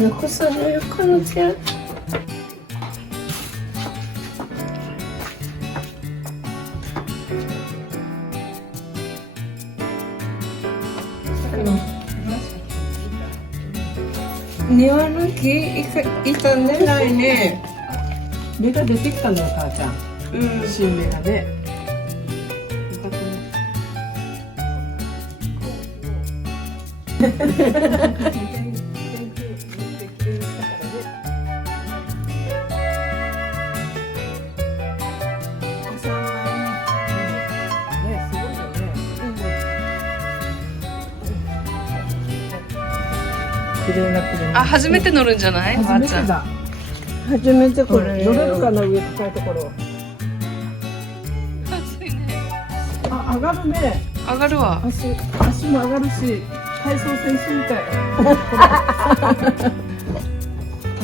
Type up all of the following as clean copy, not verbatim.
残さない可能性ある。庭の木いたね。ないね。芽が出てきたのよ、母ちゃん。新芽がね。あ、初めて乗るんじゃない？ばあちゃん。初めてこれ。乗れるかな、上高いところ。暑いね。あ、上がるね。上がるわ。足も上がるし、体操選手みたい。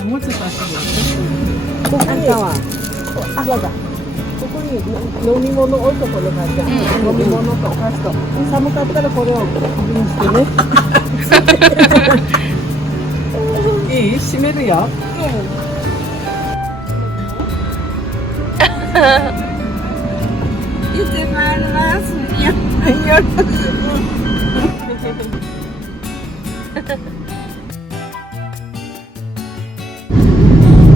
もうちょっと足で。ここにあ、そうだ。ここに飲み物置いところがあって、飲み物とお菓子と。寒かったらこれを首にしてね。いい？閉めるよ。行ってまいります。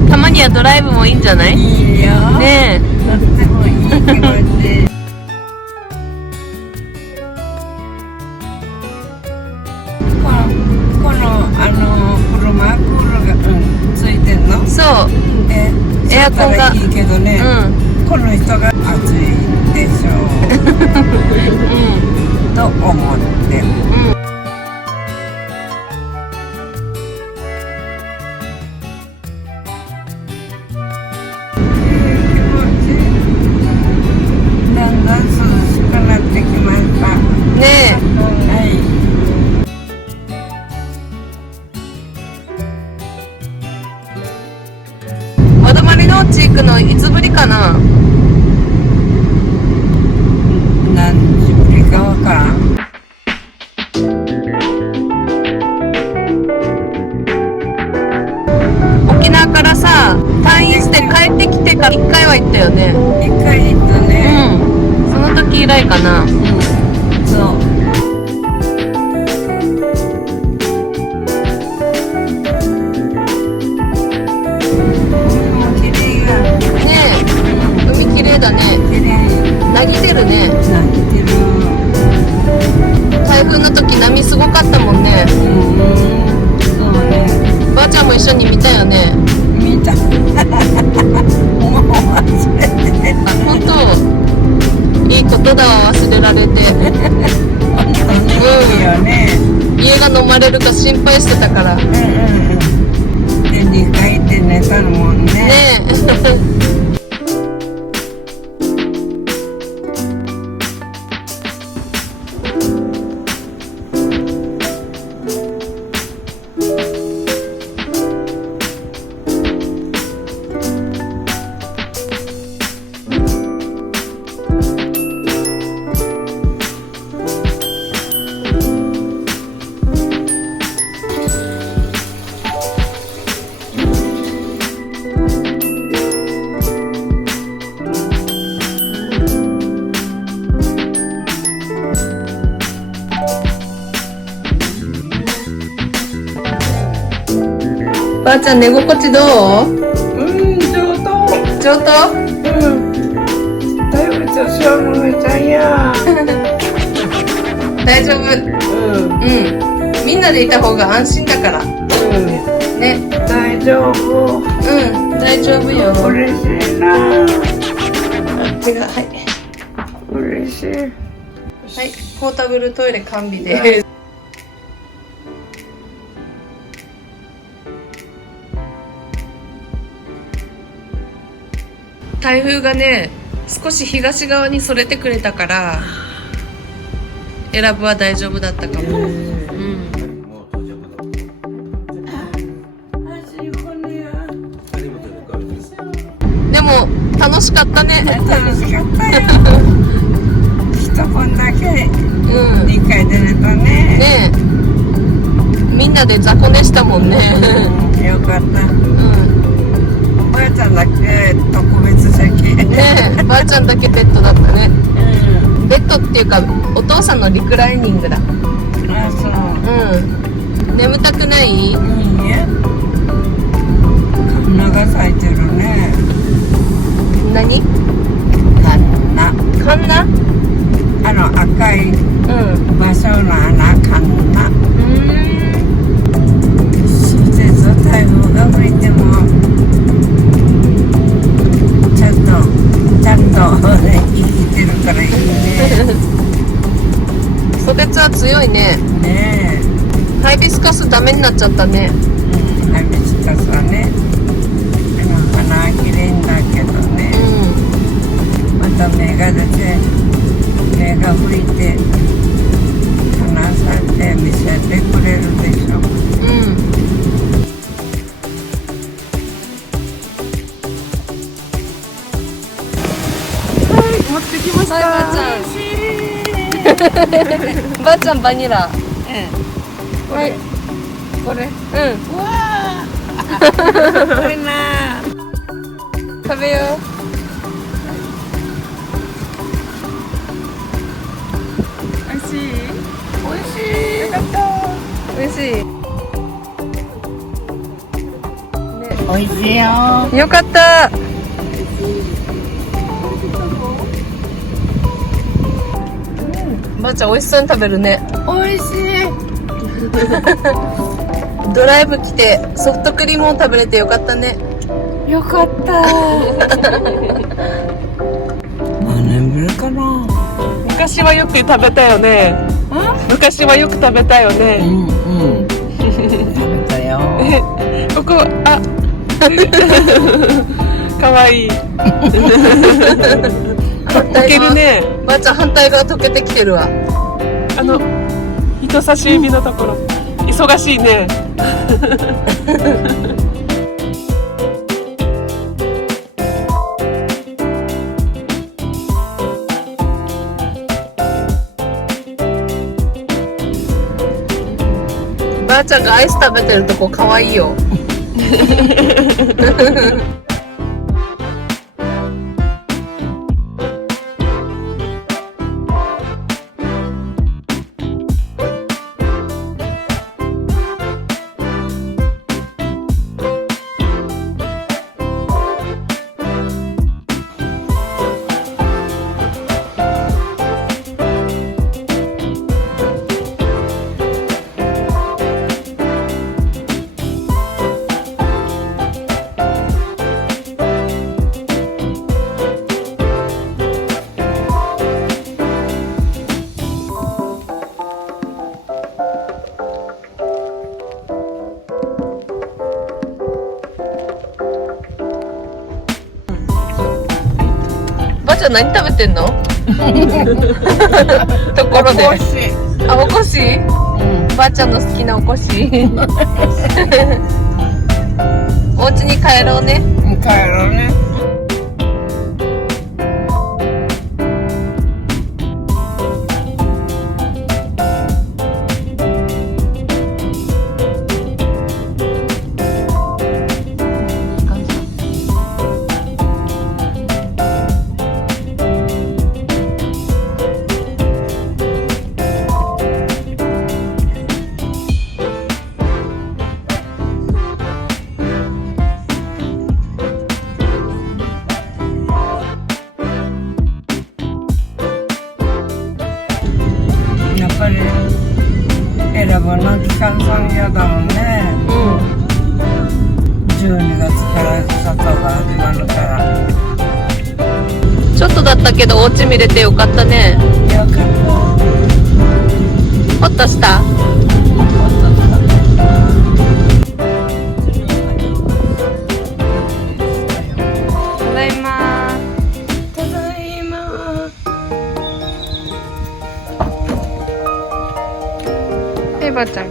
たまにはドライブもいいんじゃない？いいよ。ねえ。とってもいい気持ち。この車クールがついてんの？そう。エアコンがいいけどね。この人が暑いでしょう。と思って。だんだん涼しくなってきました。ねえ。お泊まりの地行くのいつぶりかな？何時ぶりかわからん。沖縄からさ、退院して帰ってきてから1回は行ったよね。1回行ったね。その時以来かな。そう。綺麗だね。なぎてるね。台風の時波すごかったもんね。そうね。ばあちゃんも一緒に見たよね。見た。もう忘れてた。本当いいことだわ、忘れられて。本当にいいよね。家が飲まれるか心配してたから。で2階で寝たもんね。ねえ。ばあちゃん寝心地どう？上等。上等？だいぶ調子はもめちゃんや。大丈夫。みんなでいた方が安心だから。ね。大丈夫。大丈夫よ。嬉しいな。はい。嬉しい。はい、ポータブルトイレ完備です。台風がね、少し東側にそれてくれたから選ぶは大丈夫だったかも。でも楽しかったね。楽しかったよ。一とこんだけうん2回出るとね。ねえ、みんなで雑魚寝したもんね。よかった。うん、ばあちゃんだけ特別席。ねえ、ばあちゃんだけベッドだったね。うん。ベッドっていうかお父さんのリクライニングだ。あ、そう。うん、眠たくない？いいね。花が咲いてるね。何？花。カンナ？赤いうん。場所の花、花。そして台風が吹いてもちゃんと生きてるからいいね。ソテツは強いね。ねえ。ハイビスカスダメになっちゃったね。うん、ハイビスカスはね、花は綺麗んだけどね、また芽が出て、芽が吹いて、花咲いて見せてくれるでしょ。うん。持ってきました。はい、ばあちゃん。ばあちゃんバニラ。はい。これ。うん。うわー。これな。食べよう。美味しい。美味しい。よかった。美味しい。美味しいよ。よかった。ばあちゃん美味しそうに食べるね。美味しい。ドライブ来てソフトクリームを食べれてよかったね。よかった。何年ぶりかな。昔はよく食べたよね。昔はよく食べたよね。うんうん。食べたよ。ここ、あ、かわいい。溶けるね。ばあちゃん反対側溶けてきてるわ。人差し指のところ。忙しいね。ばあちゃんがアイス食べてるとこかわいいよ。ばあちゃん何食べてんの？ところで。おこし。あ、おこし？ばあちゃんの好きなおこし。お家に帰ろうね。帰ろうね。やっぱり選ぶの期間産業だもんね。12月から里が始まるから。ちょっとだったけどお家見れてよかったね。よかった。ほっとした？ただいま。ただいま。はい、ばあちゃん。